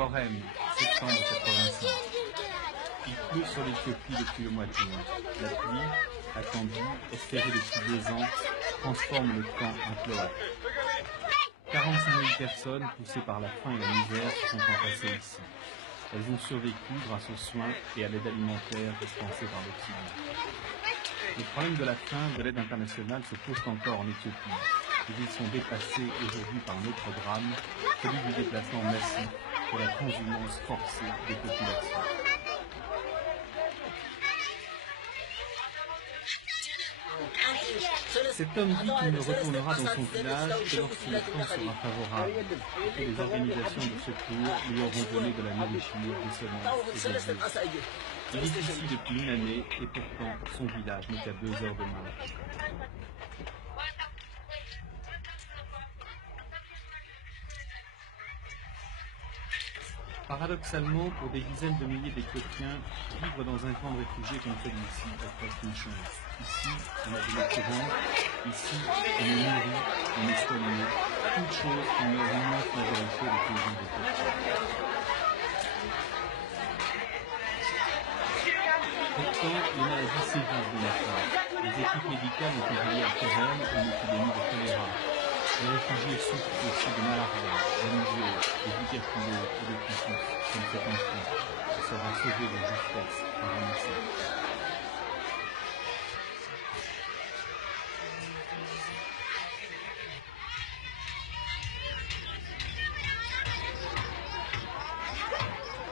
Korem, septembre 85. Il pleut sur l'Éthiopie depuis le mois de juin. La pluie, attendue, espérée depuis 2 ans, transforme le camp en cloaque. 45 000 personnes, poussées par la faim et la misère, se sont entassées ici. Elles ont survécu grâce aux soins et à l'aide alimentaire dispensée par l'Occident. Le problème de la faim, de l'aide internationale se pose encore en Éthiopie. Mais ils sont dépassés aujourd'hui par un autre drame, celui du déplacement massif, de la transhumance forcée des populations. Cet homme dit qu'il ne retournera dans son village que lorsque le temps sera favorable et que les organisations de secours lui auront donné de la nourriture, des semences et des œufs. Il est ici depuis 1 année et pourtant son village n'est qu'à 2 heures de marche. Paradoxalement, pour des dizaines de milliers d'Éthiopiens, vivre dans un camp de réfugiés comme celui-ci est presque une chance. Ici, on a de l'eau courante, ici, on est nourri, on est soigné, toute chose qui met l'immense majorité des pays d'Éthiopie. Pourtant, les maladies sévissent de la faim. Les équipes médicales ont envoyé à Korem une épidémie de choléra. Les réfugiés souffrent aussi de malaria, d'amnésie, de tuberculose et de typhus, comme cet enfant, qui sera sauvé de justesse par un médecin.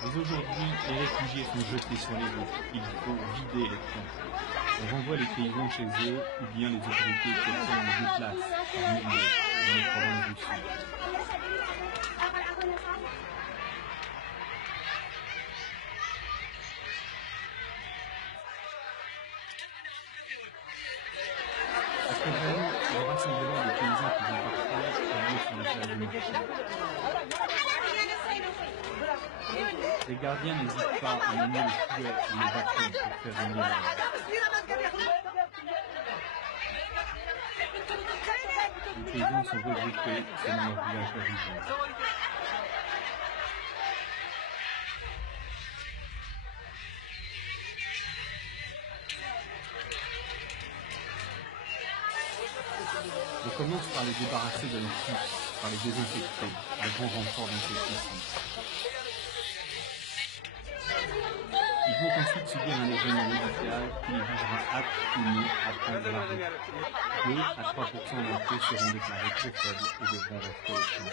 Mais aujourd'hui, les réfugiés sont jetés sur les routes. Il faut vider les camps. On renvoie les paysans chez eux, ou bien les autorités éthiopiennes les déplacent par milliers dans les provinces du Sud. À Korem, le rassemblement des paysans qui vont partir a lieu sur la place de marché. Les gardiens n'hésitent pas à mener les fouets ou les bâtons pour faire un ménage. Les paysans sont regroupés selon leur village d'origine. On commence par les débarrasser de leurs fils, par les désinfecter, à grand renfort d'insecticides. Ils vont ensuite subir un examen médical qui les jugera aptes ou non à prendre la route. 2 à 3% d'entre eux seront déclarés trop faibles et devront rester au champ.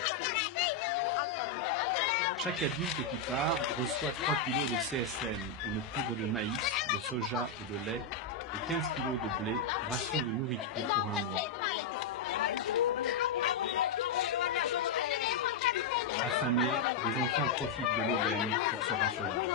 Chaque adulte qui part reçoit 3 kg de CSM, une poudre de maïs, de soja et de lait, et 15 kg de blé, ration de nourriture pour un mois. Affamés, les enfants profitent de l'aubaine pour se rassembler.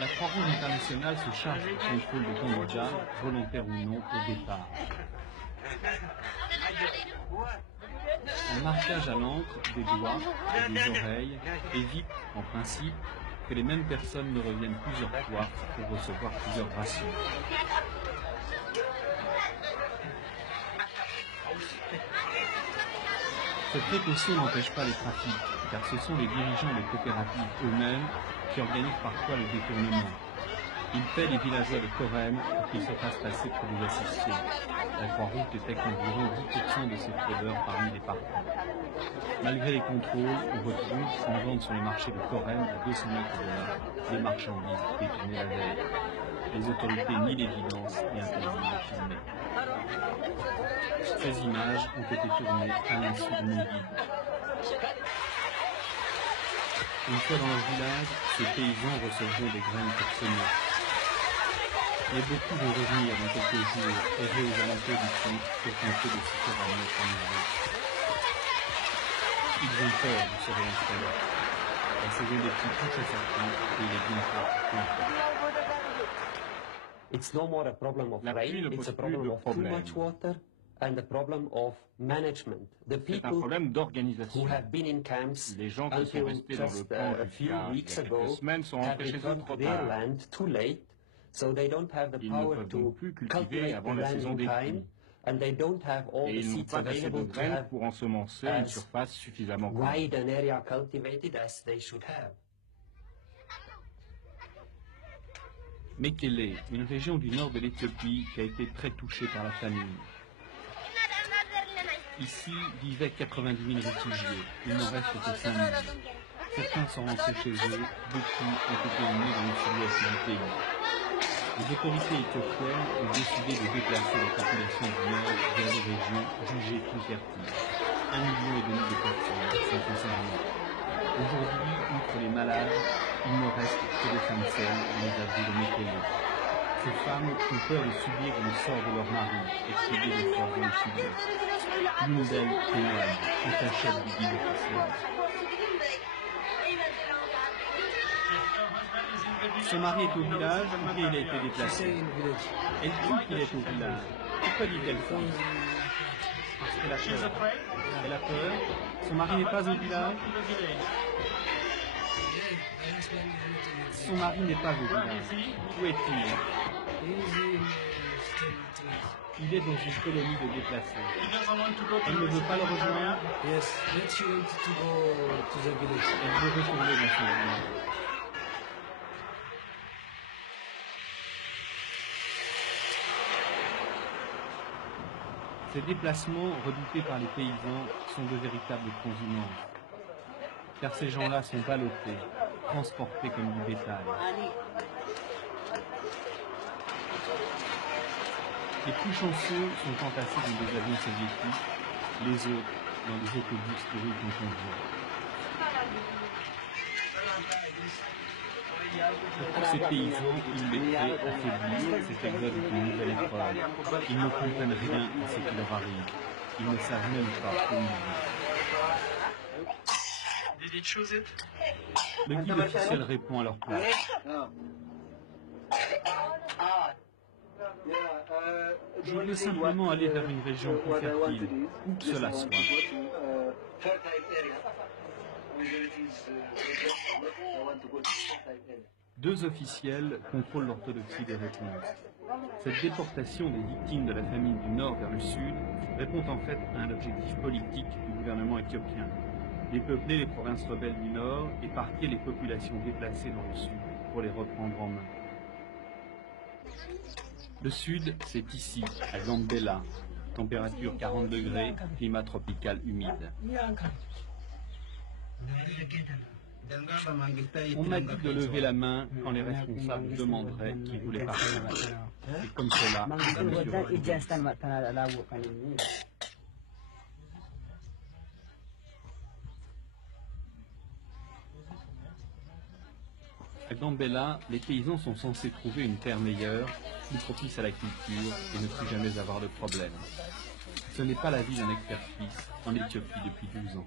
La Croix-Rouge internationale se charge du contrôle des Cambodgiens, volontaires ou non, au départ. Un marquage à l'encre des doigts et des oreilles évite, en principe, que les mêmes personnes ne reviennent plusieurs fois pour recevoir plusieurs rations. Cette précaution n'empêche pas les trafics, car ce sont les dirigeants des coopératives eux-mêmes qui organisent parfois le détournement. Ils paient les villageois de Korem pour qu'ils se fassent passer pour des associés. La Croix-Rouge détecte environ 10% de ces fraudeurs parmi les partants. Malgré les contrôles, on retrouve, en vente sur les marchés de Korem à 200 mètres de là, des marchandises détournées la veille. Les autorités nient l'évidence et interdisent de filmer. Ces images ont été tournées à l'insu de nos guides. Une fois dans leur village, ces paysans recevront des graines pour semer. Mais beaucoup vont revenir dans quelques jours, errer aux alentours du camp pour tenter de s'y faire à nouveau. Ils ont peur de se réinstaller. La saison des petits touche à sa fin et il est bien fort. It's no more a problem of La pluie rain, ne it's a pose plus problem de of too problème. much water and a problem of management. The C'est un people problème who d'organisation. have been in camps Les gens qui sont until restés dans le just camp a few jusqu'à il y weeks a quelques ago semaines sont have rentrés chez eux returned trop to their tard. land too late, so they don't have the Ils ne power peuvent to donc plus cultiver cultivate avant the la land saison in des time, pluies. and they don't have all Et the ils n'ont seeds pas assez de available to graines have pour ensemencer une as surface suffisamment grande. wide an area cultivated as they should have. Mekele, une région du nord de l'Éthiopie qui a été très touchée par la famine. Ici vivaient 90 000 réfugiés, il n'en reste que 5 000. Certains sont rentrés chez eux, beaucoup ont été emmenés dans le sud-ouest du pays. Les autorités éthiopiennes ont décidé de déplacer la population du nord vers des régions jugées plus fertiles. 1,5 million de personnes sont concernées. Aujourd'hui, outre les malades, il ne reste que des femmes seules dans les abris de Mekele. Ces femmes ont peur de subir le sort de leur mari, exilé de fois dans le sud-est. L'une d'elles témoigne, est un chef du guide officiel. Son mari est au village, ou bien il a été déplacé. Elle dit qu'il est au village. Pourquoi dit-elle ça? Parce qu'elle a peur. Elle a peur. Son mari n'est pas au village. Son mari n'est pas au village. Où est-il? Il est dans une colonie de déplacés. Elle ne veut pas le rejoindre. Elle veut retourner dans son village. Ces déplacements, redoutés par les paysans, sont de véritables transhumants. Car ces gens-là sont ballottés, transportés comme du bétail. Les plus chanceux sont entassés dans des avions soviétiques, les autres dans des autobus qui roulent en convoi. Pour ces paysans, illettrés, affaiblis, cet exode est une nouvelle épreuve. Ils ne comprennent rien à ce qui leur arrive. Ils ne savent même pas où ils vont. Le guide officiel répond à leur place. Je veux simplement aller vers une région plus fertile, où que cela soit. Deux officiels contrôlent l'orthodoxie des réponses. Cette déportation des victimes de la famine du nord vers le sud répond en fait à un objectif politique du gouvernement éthiopien. Dépeupler les provinces rebelles du nord et parquer les populations déplacées dans le sud pour les reprendre en main. Le sud, c'est ici, à Gambela, température 40 degrés, climat tropical humide. On m'a dit de lever la main quand les responsables demanderaient qui voulait partir. Et comme cela, je me suis retrouvé. À Gambela, les paysans sont censés trouver une terre meilleure, plus propice à la culture et ne plus jamais avoir de problème. Ce n'est pas la vie d'un expert-fils en Éthiopie depuis 12 ans.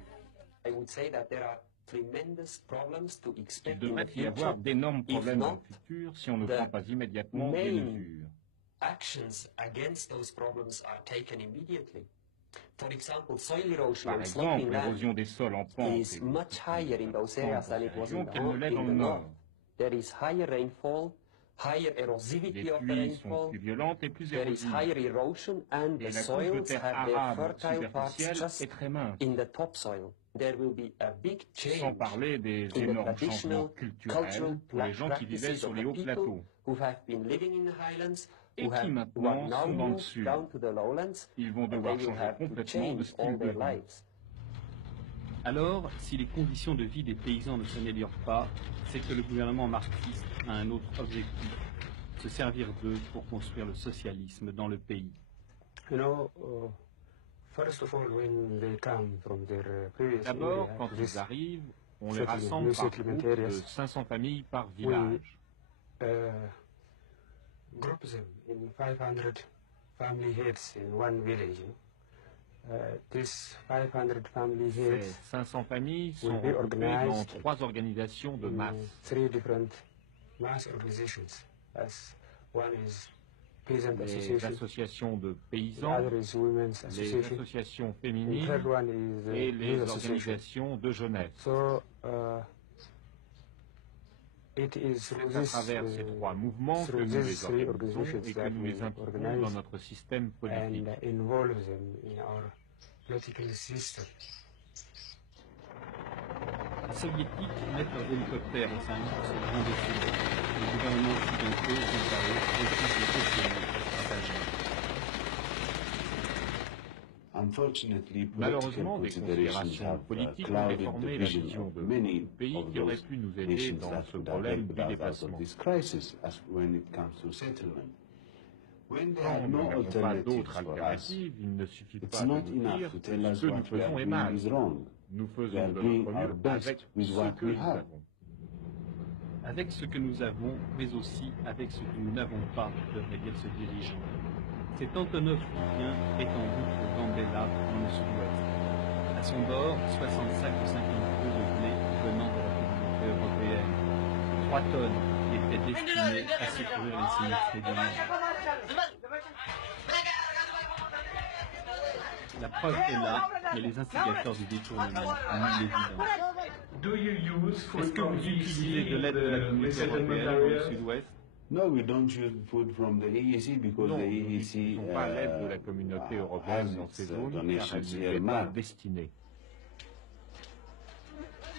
Il devrait y avoir d'énormes problèmes dans le futur si on ne prend pas immédiatement des mesures. Par exemple, l'érosion des sols en pente est plus dans ces régions qu'elle ne l'est dans le nord. Les pluies sont plus violentes et plus érosives. Et la couche de terre arable superficielle est très mince. Sans parler des énormes changements culturels pour les gens qui vivaient sur les hauts plateaux et qui maintenant sont dans le sud. Ils vont devoir changer complètement de style de vie. Alors, si les conditions de vie des paysans ne s'améliorent pas, c'est que le gouvernement marxiste a un autre objectif, se servir d'eux pour construire le socialisme dans le pays. D'abord, quand ils arrivent, on les rassemble par groupe de 500 familles par village. Ces 500 familles sont regroupées dans 3 organisations de masse. Les associations de paysans, les associations féminines et les organisations de jeunesse. C'est à travers ces 3 mouvements que nous les organisons et que nous les impliquons dans notre système politique. Les soviétiques mettent leurs hélicoptères au service de ce grand défi. Le gouvernement occidentaux refuse de cautionner ce stratagème. Malheureusement, des considérations politiques ont déformé la vision de beaucoup de pays qui auraient pu nous aider dans ce problème du déplacement. Quand nous n'avons pas d'autres alternatives, il ne suffit pas de nous dire que ce que nous faisons est mal. Nous faisons de notre mieux avec ce que nous avons. Avec ce que nous avons, mais aussi avec ce que nous n'avons pas, devrait dire ce dirigeant. C'est Antonov qui vient est en route au Gambela, dans le sud-ouest. À son bord, 60 sacs de 50 kilos de blé venant de la communauté européenne. 3 tonnes qui étaient destinées à secourir les sinistrés de l'île. La preuve est là, mais les instigateurs du détournement nient l'évidence. Est-ce que vous utilisez de l'aide de la communauté européenne dans le sud-ouest? No, we don't use food from the EEC because Non, the nous EEC n'utilisons pas l'aide de la communauté européenne dans ces zones car elle ne lui est pas destinée.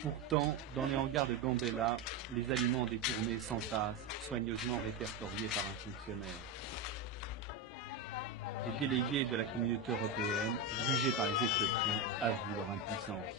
Pourtant, dans les hangars de Gambela, les aliments détournés s'entassent, soigneusement répertoriés par un fonctionnaire. Les délégués de la communauté européenne, jugés par les Éthiopiens, avouent leur impuissance.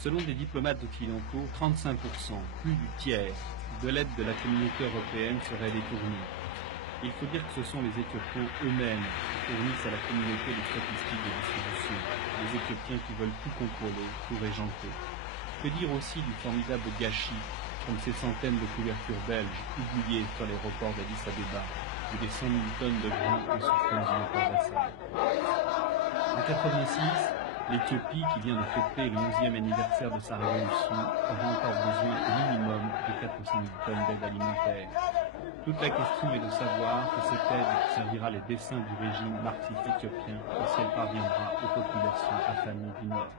Selon des diplomates occidentaux, 35%, plus du tiers, de l'aide de la communauté européenne serait détournée. Il faut dire que ce sont les Éthiopiens eux-mêmes qui fournissent à la communauté les statistiques de distribution, les Éthiopiens qui veulent tout contrôler, tout régenter. Que dire aussi du formidable gâchis, comme ces centaines de couvertures belges oubliées sur les reports d'Addis Abeba, ou des 100 000 tonnes de grains en souffrance universelle. En 86, l'Éthiopie, qui vient de fêter le 11e anniversaire de sa révolution, aura encore besoin au minimum de 400 000 tonnes d'aide alimentaire. Toute la question est de savoir que cette aide servira les desseins du régime marxiste éthiopien et si elle parviendra aux populations affamées du Nord.